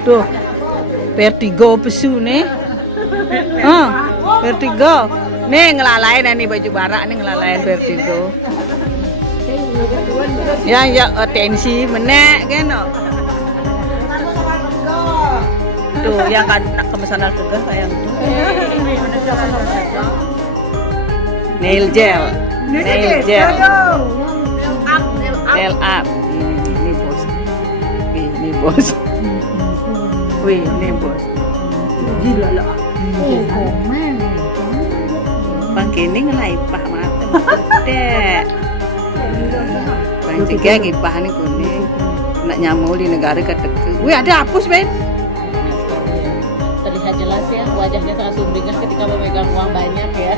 Tuh, Vertigo pesu nih. Vertigo. Nih ngelalain nih baju barak nih ngelalain Vertigo. Ya atensi menek kan. Tuh yang kan nak kemesan juga sayang tuh. Nail gel. Nail up. Ini bos. Ini bos. Wih, ini bos. Gila lah. Bang kini ngelai pak mata. Dek. Bang tiga kipah nih kuning. Nak nyamuk di negara ketek. Wih ada hapus Ben. Terlihat jelas ya wajahnya sangat sumringah ketika memegang uang banyak ya.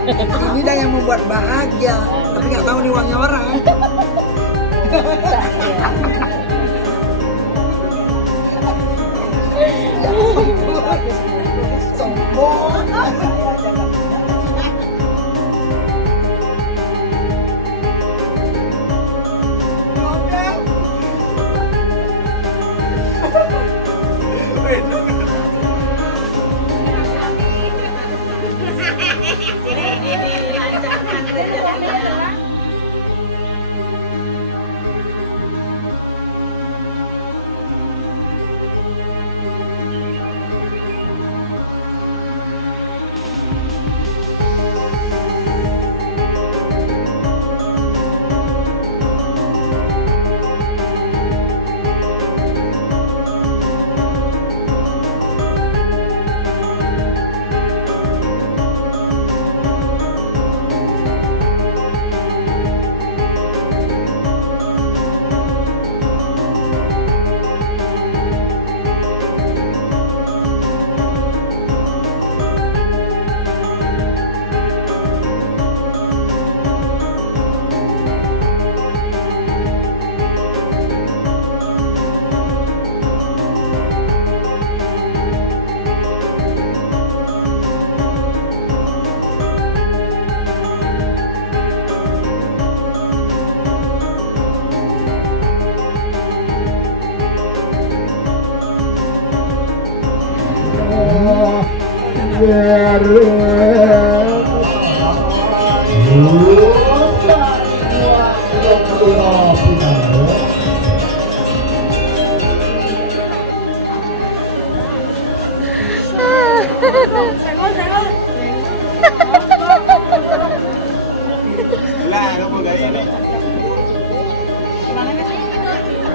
Ini dah yang membuat bahagia, tapi nggak tahu nih uangnya orang. Sombong.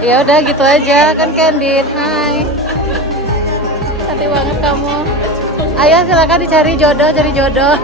Ya udah gitu aja kan Candid. Hai. Cantik banget kamu. Ayo silakan dicari jodoh, cari jodoh.